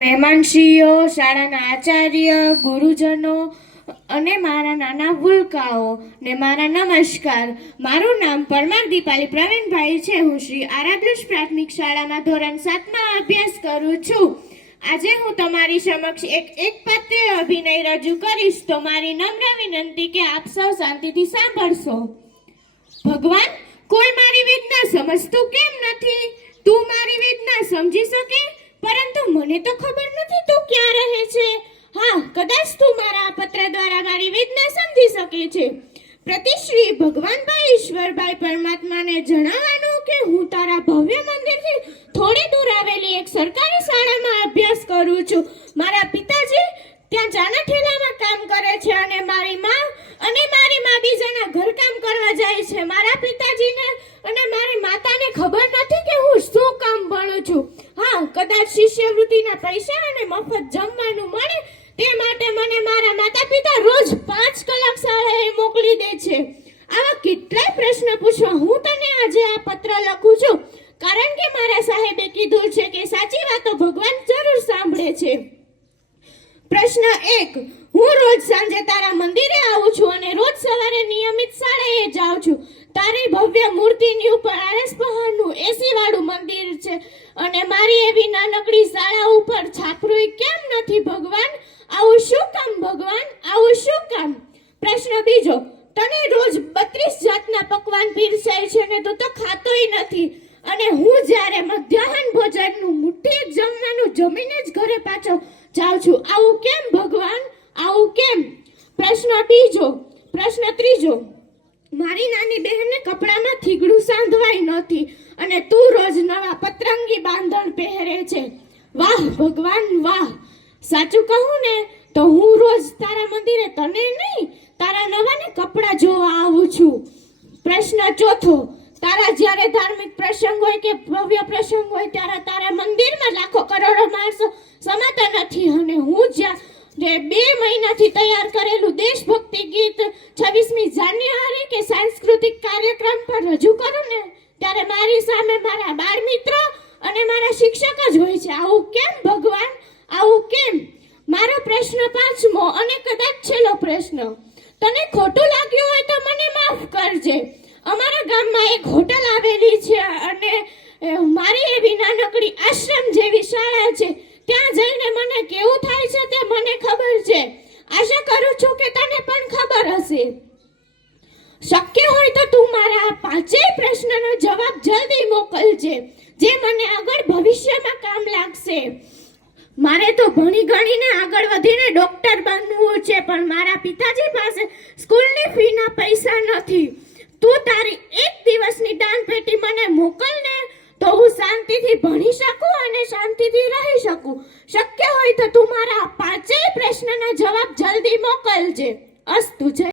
મહેમાનશ્રીઓ, શાળાના આચાર્ય, ગુરુજનો અને મારા નાના ભૂલકાઓ ને મારા નમસ્કાર. મારું નામ પરમાર દીપાલી પ્રવીણભાઈ છે. હું શ્રી આરાબ્લુસ પ્રાથમિક શાળામાં ધોરણ 7માં અભ્યાસ કરું છું. આજે હું તમારી સમક્ષ એક પાત્રીય અભિનય રજૂ કરીશ, તો મારી નમ્ર વિનંતી કે આપ સૌ શાંતિથી સાંભળશો. ભગવાન, કોઈ મારી વેદના સમજતું કેમ નથી? તું મારી વેદના સમજી શકે, પરંતુ મને તો ખબર નથી તું ક્યાં રહે છે. હા, કદાચ તું મારા આ પત્ર દ્વારા મારી વેદના સમજી શકે છે. પ્રતિશ્રી ભગવાનભાઈ ઈશ્વરભાઈ પરમાત્માને જણાવવાનું કે હું તારા ભવ્ય મંદિરથી થોડી દૂર આવેલી એક સરકારી શાળામાં અભ્યાસ કરું છું. મારા પિતાજી ત્યાં ચાના ઠેલામાં કામ કરે છે અને મારી માં બીજાના ઘરકામ કરવા જાય છે. મારા પિતાજીને અને મારી માતાને ખબર નથી કે હું શું કામ ભણું છું. હા, કદાચ શિષ્યવૃત્તિના પૈસા અને મફત જમવાનું મળે તે માટે મને મારા માતા પિતા રોજ 5 કલાક શાળાએ મોકલી દે છે. આવા કેટલાય પ્રશ્ન પૂછવા હું તને આજે આ પત્ર લખું છું, કારણ કે મારા સાહેબે કીધું છે કે સાચી વાતો ભગવાન જરૂર સાંભળે છે. પ્રશ્ન 1. હું રોજ સાંજે તારા મંદિરે આવું છું અને રોજ સવારે નિયમિત શાળાએ જાઉં છું. તારી ભવ્ય મૂર્તિની ઉપર આરસ પહાડનું એસી વાળું મંદિર છે અને મારી એવી નાનકડી શાળા ઉપર છાપરું કેમ નથી ભગવાન? આવું શું કામ ભગવાન? આવું શું કામ? પ્રશ્ન 2. તને રોજ 32 જાતના પકવાન પીરસાય છે ને તું તો ખાતોય નથી, અને હું જ્યારે મધ્યાહન ભોજનનું મુઠ્ઠી જમવાનું જમીને જ ઘરે પાછો જાઉં છું. આવું કેમ ભગવાન? આવું કેમ? પ્રશ્ન 3. મારી નાની બહેનને કપડામાં થીગડું સાંધવાય નથી અને તું રોજ નવા પતરંગી બાંધણ પહેરે છે. વાહ ભગવાન વાહ! સાચું કહું ને તો હું રોજ તારા મંદિરે તને નહીં, તારા નવાને કપડાં જોવા આવું છું. પ્રશ્ન 4. તારા જ્યારે ધાર્મિક પ્રસંગ હોય કે ભવ્ય પ્રસંગ હોય ત્યારે તારા મંદિરમાં લાખો કરોડો માણસો સમાતા નથી, અને હું જ્યાં 2 મહિનાથી તૈયાર કરેલું દેશભક્તિ ગીત 26મી જાન્યુઆરી કે સાંસ્કૃતિક કાર્યક્રમ પર રજૂ કરું ને ત્યારે મારી સામે મારા બાળ મિત્રો અને મારા શિક્ષક જ હોય છે. આવું કેમ ભગવાન? આવું કેમ? મારો પ્રશ્ન 5મો અને કદાચ છેલ્લો પ્રશ્ન. તને ખોટું લાગ્યું હોય તો મને માફ કરજે. અમારા ગામમાં એક હોટલ આવેલી છે અને મારી એવી નાનકડી આશ્રમ જેવી શાળા છે. ત્યાં જઈને મને કેવું થાય છે તે મને ખબર છે. આશા કરું છું કે તને પણ ખબર હશે. શક્ય હોય તો તું મારા આ 5 પ્રશ્નનો જવાબ જલ્દી મોકલજે, જે મને આગળ ભવિષ્યમાં કામ લાગશે. મારે તો ભણી ગણીને આગળ વધીને ડોક્ટર બનવું છે, પણ મારા પિતાજી પાસે સ્કૂલની ફીના પૈસા નથી. તું તારી 1 દિવસની દાન પેટી મને મોકલને, તો હું શાંતિથી ભણી શકું અને શાંતિથી રહી શકું. શક્ય હોય તો તું મારા 5 પ્રશ્નના જવાબ જલ્દી મોકલજે. અસ્તુ. જય